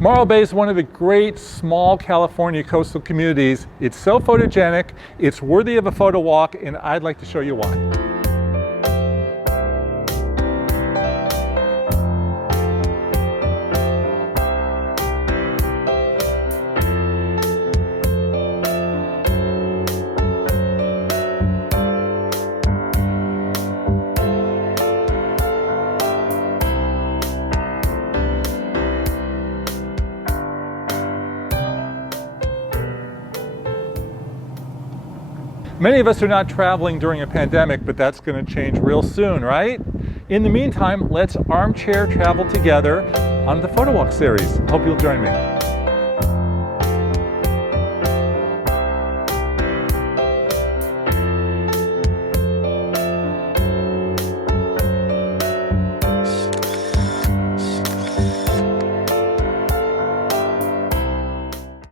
Morro Bay is one of the great small California coastal communities. It's so photogenic, it's worthy of a photo walk, and I'd like to show you why. Many of us are not traveling during a pandemic, but that's going to change real soon, right? In the meantime, let's armchair travel together on the Photowalk series. Hope you'll join me.